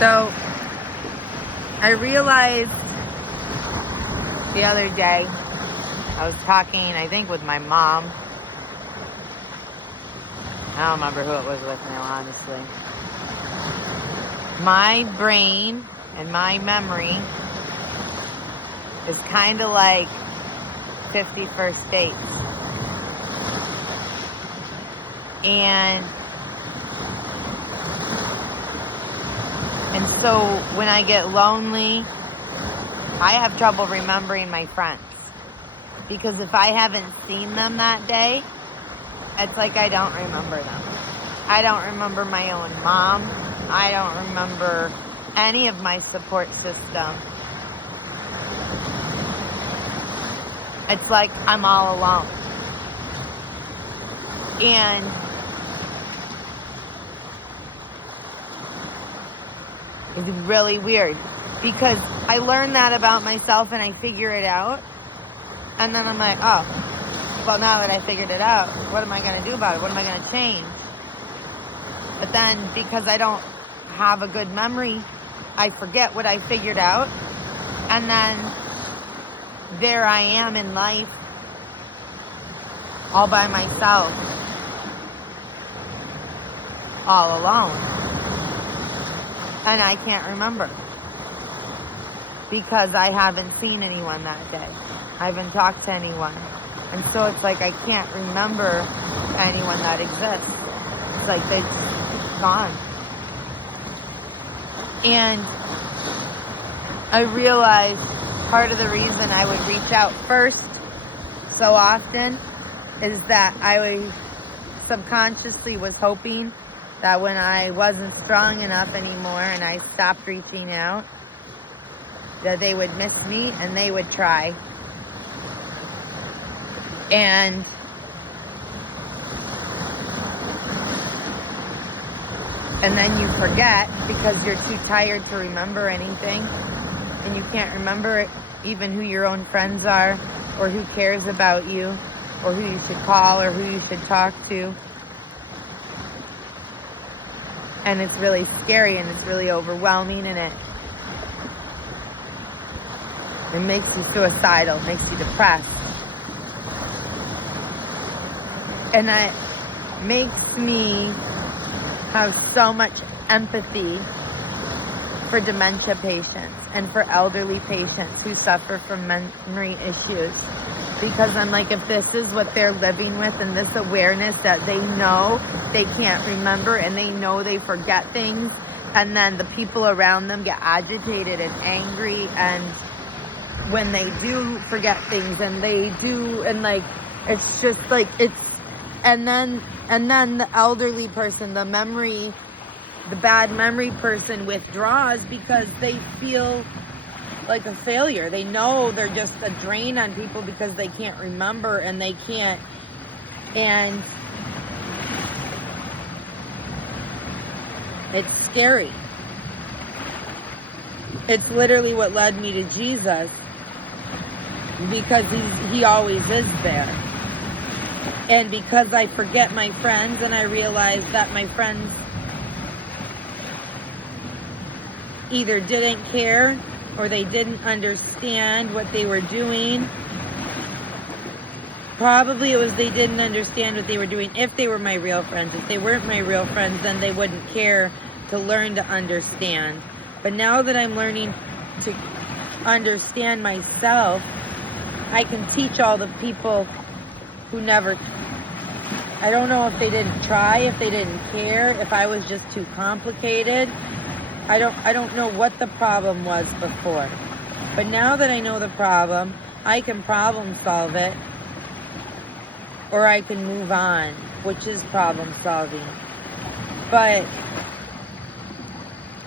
So I realized the other day, I was talking, I think, with my mom. I don't remember who it was with now, honestly. My brain and my memory is kind of like 51st Dates. And so when I get lonely, I have trouble remembering my friends. Because if I haven't seen them that day, it's like I don't remember them. I don't remember my own mom. I don't remember any of my support system. It's like I'm all alone. And it's really weird because I learned that about myself and I figure it out. And then I'm like, oh, well, now that I figured it out, what am I going to do about it? What am I going to change? But then because I don't have a good memory, I forget what I figured out. And then there I am in life all by myself, all alone. And I can't remember because I haven't seen anyone that day. I haven't talked to anyone. And so it's like I can't remember anyone that exists. It's like they're gone. And I realized part of the reason I would reach out first so often is that I subconsciously was hoping that when I wasn't strong enough anymore and I stopped reaching out, that they would miss me and they would try. And then you forget because you're too tired to remember anything. And you can't remember even who your own friends are or who cares about you or who you should call or who you should talk to. And it's really scary and it's really overwhelming and it makes you suicidal, makes you depressed. And that makes me have so much empathy for dementia patients and for elderly patients who suffer from memory issues. Because I'm like, if this is what they're living with and this awareness that they know they can't remember and they know they forget things, and then the people around them get agitated and angry, and when they do forget things and they do, and like, it's just like, it's, and then the elderly person, the bad memory person withdraws because they feel like a failure. They know they're just a drain on people because they can't remember and they can't. And it's scary. It's literally what led me to Jesus, because he always is there. And because I forget my friends and I realize that my friends either didn't care or they didn't understand what they were doing. Probably it was they didn't understand what they were doing if they were my real friends. If they weren't my real friends, then they wouldn't care to learn to understand. But now that I'm learning to understand myself, I can teach all the people who never, I don't know if they didn't try, if they didn't care, if I was just too complicated. I don't know what the problem was before. But now that I know the problem, I can problem solve it, or I can move on, which is problem solving. But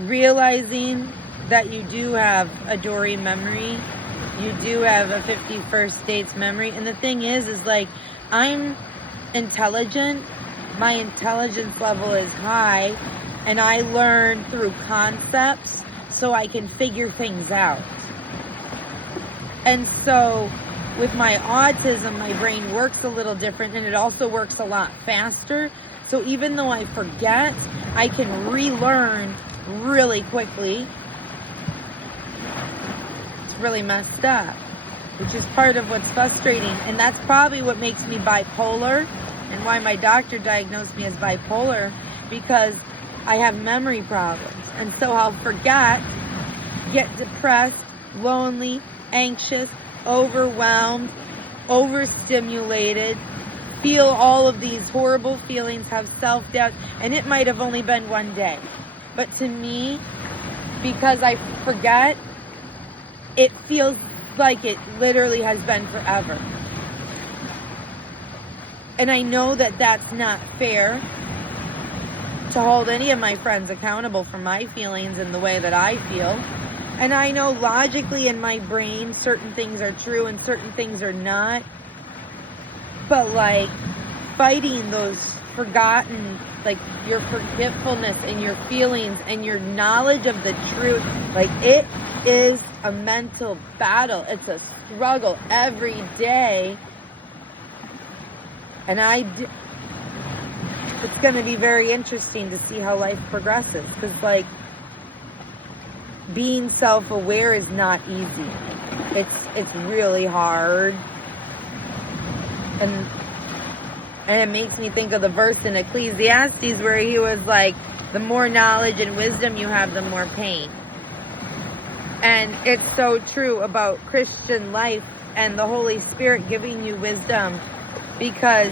realizing that you do have a Dory memory, you do have a 51st Dates memory, and the thing is like, I'm intelligent, my intelligence level is high, and I learn through concepts so I can figure things out. And so with my autism, my brain works a little different, and it also works a lot faster So even though I forget, I can relearn really quickly. It's really messed up, which is part of what's frustrating. And that's probably what makes me bipolar and why my doctor diagnosed me as bipolar, because I have memory problems. And so I'll forget, get depressed, lonely, anxious, overwhelmed, overstimulated, feel all of these horrible feelings, have self-doubt, and it might have only been one day. But to me, because I forget, it feels like it literally has been forever. And I know that that's not fair to hold any of my friends accountable for my feelings and the way that I feel. And I know logically in my brain certain things are true and certain things are not. But like fighting those forgotten, like your forgetfulness and your feelings and your knowledge of the truth, like it is a mental battle. It's a struggle every day. And it's going to be very interesting to see how life progresses. Because like being self-aware is not easy. It's really hard. And it makes me think of the verse in Ecclesiastes where he was like, the more knowledge and wisdom you have, the more pain. And it's so true about Christian life and the Holy Spirit giving you wisdom, because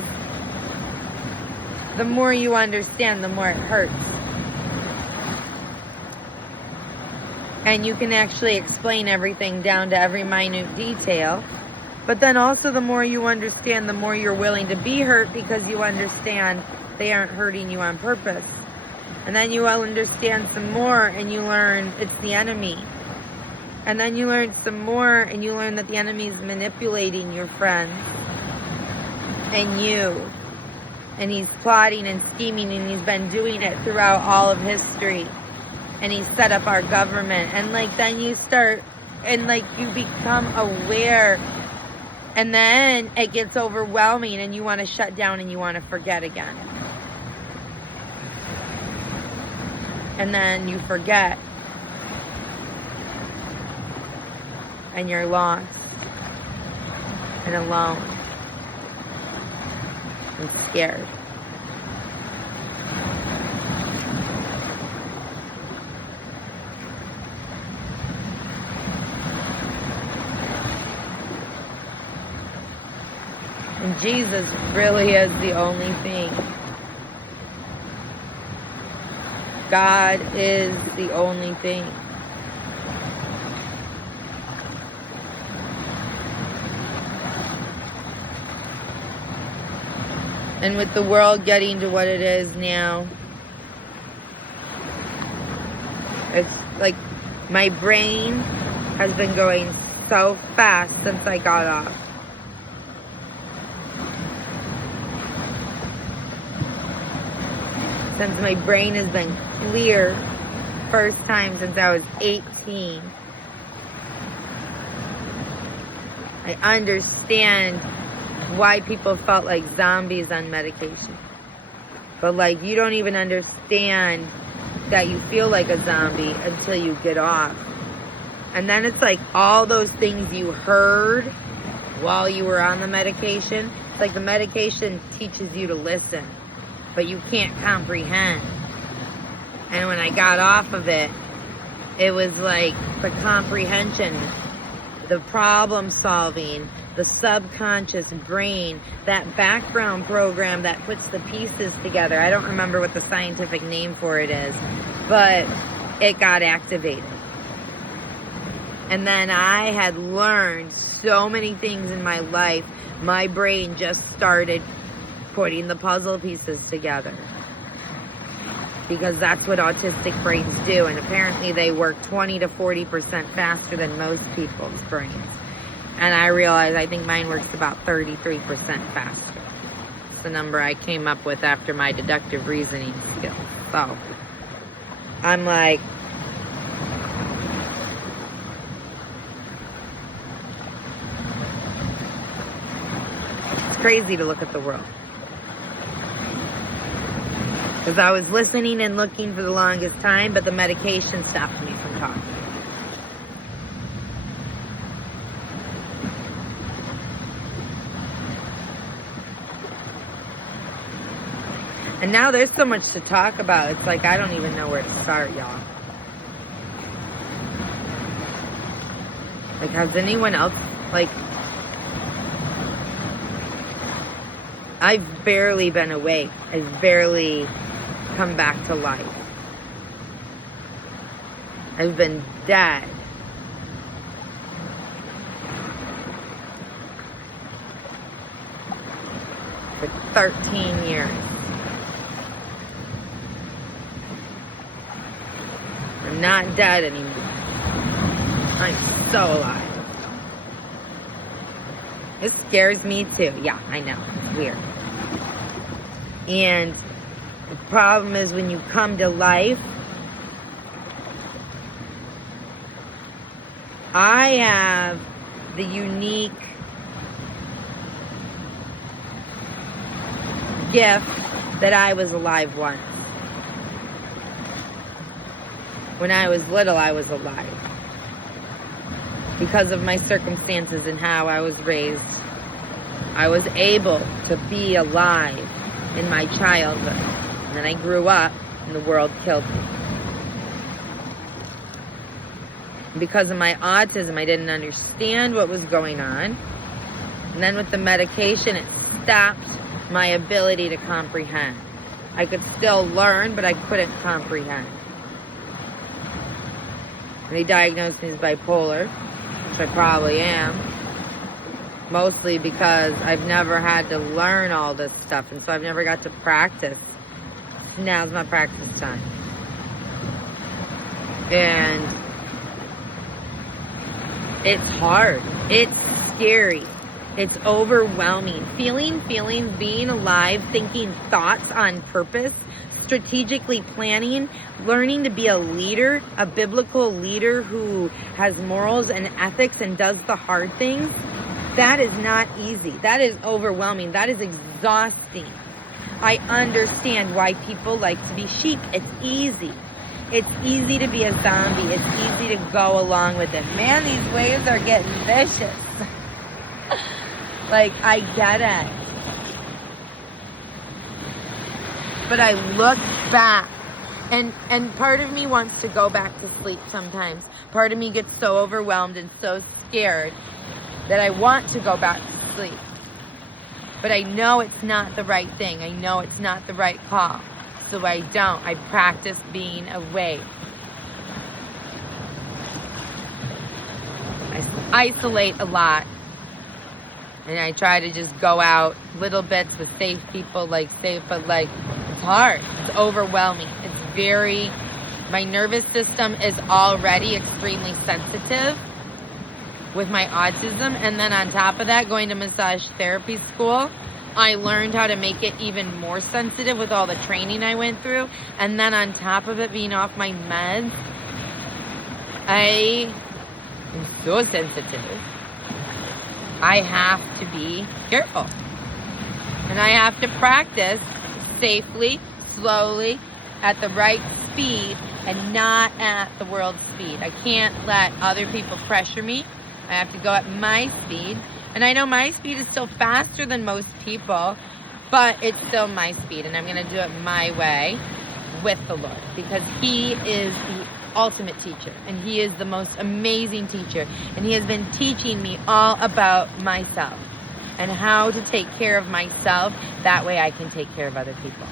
the more you understand, the more it hurts. And you can actually explain everything down to every minute detail. But then also the more you understand, the more you're willing to be hurt, because you understand they aren't hurting you on purpose. And then you will understand some more and you learn it's the enemy. And then you learn some more and you learn that the enemy is manipulating your friends and you. And he's plotting and scheming, and he's been doing it throughout all of history. And he's set up our government. And like then you start, and like you become aware. And then it gets overwhelming and you want to shut down and you want to forget again. And then you forget. And you're lost. And alone. And scared. And Jesus really is the only thing. God is the only thing. And with the world getting to what it is now, it's like my brain has been going so fast since I got off. Since my brain has been clear, first time since I was 18. I understand why people felt like zombies on medication. But like, you don't even understand that you feel like a zombie until you get off. And then it's like all those things you heard while you were on the medication. It's like the medication teaches you to listen, but you can't comprehend. And when I got off of it, it was like the comprehension, the problem solving, the subconscious brain, that background program that puts the pieces together. I don't remember what the scientific name for it is, but it got activated. And then I had learned so many things in my life. My brain just started putting the puzzle pieces together, because that's what autistic brains do. And apparently they work 20 to 40% faster than most people's brains. And I realized I think mine works about 33% faster. It's the number I came up with after my deductive reasoning skills. So I'm like, it's crazy to look at the world. Because I was listening and looking for the longest time, but the medication stopped me from talking. And now there's so much to talk about. It's like I don't even know where to start, y'all. Like, has anyone else, like, I've barely been awake. I've barely come back to life. I've been dead. For 13 years. I'm not dead anymore. I'm so alive. It scares me too. Yeah, I know. It's weird. And the problem is when you come to life, I have the unique gift that I was alive once. When I was little, I was alive. Because of my circumstances and how I was raised, I was able to be alive in my childhood. And then I grew up and the world killed me. And because of my autism, I didn't understand what was going on. And then with the medication, it stopped my ability to comprehend. I could still learn, but I couldn't comprehend. They diagnosed me as bipolar, which I probably am. Mostly because I've never had to learn all this stuff, and so I've never got to practice. Now's my practice time. And it's hard. It's scary. It's overwhelming. Feeling feelings, being alive, thinking thoughts on purpose, strategically planning, learning to be a leader, a biblical leader who has morals and ethics and does the hard things. That is not easy. That is overwhelming. That is exhausting. I understand why people like to be sheep. It's easy. It's easy to be a zombie. It's easy to go along with it. Man, these waves are getting vicious. Like, I get it. But I look back, and part of me wants to go back to sleep sometimes. Part of me gets so overwhelmed and so scared that I want to go back to sleep. But I know it's not the right thing. I know it's not the right call. So I don't. I practice being awake. I isolate a lot. And I try to just go out little bits with safe people, but it's hard. It's overwhelming. My nervous system is already extremely sensitive with my autism. And then on top of that, going to massage therapy school, I learned how to make it even more sensitive with all the training I went through. And then on top of it, being off my meds, I am so sensitive. I have to be careful. And I have to practice safely, slowly, at the right speed, and not at the world's speed. I can't let other people pressure me. I have to go at my speed. And I know my speed is still faster than most people, but it's still my speed. And I'm going to do it my way with the Lord, because He is the ultimate teacher, and He is the most amazing teacher, and He has been teaching me all about myself and how to take care of myself. That way I can take care of other people.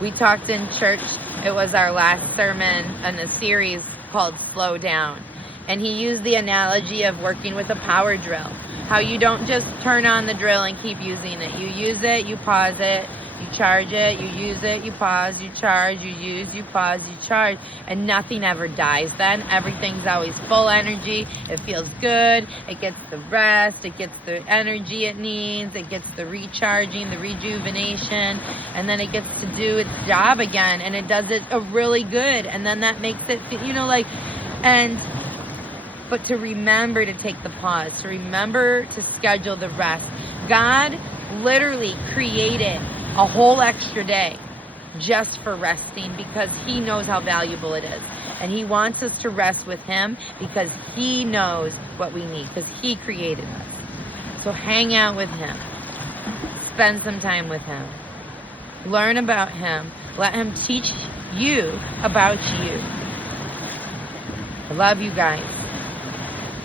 We talked in church. It was our last sermon in the series called Slow Down, and he used the analogy of working with a power drill. How you don't just turn on the drill and keep using it. You use it, you pause it, you charge it, you use it, you pause, you charge, you use, you pause, you charge, and nothing ever dies then. Everything's always full energy. It feels good. It gets the rest. It gets the energy it needs. It gets the recharging, the rejuvenation, and then it gets to do its job again, and it does it really good, and then that makes it, but to remember to take the pause, to remember to schedule the rest. God literally created a whole extra day just for resting, because he knows how valuable it is. And he wants us to rest with him because he knows what we need, because he created us. So hang out with him. Spend some time with him. Learn about him. Let him teach you about you. I love you guys.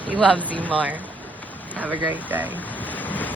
He loves you more. Have a great day.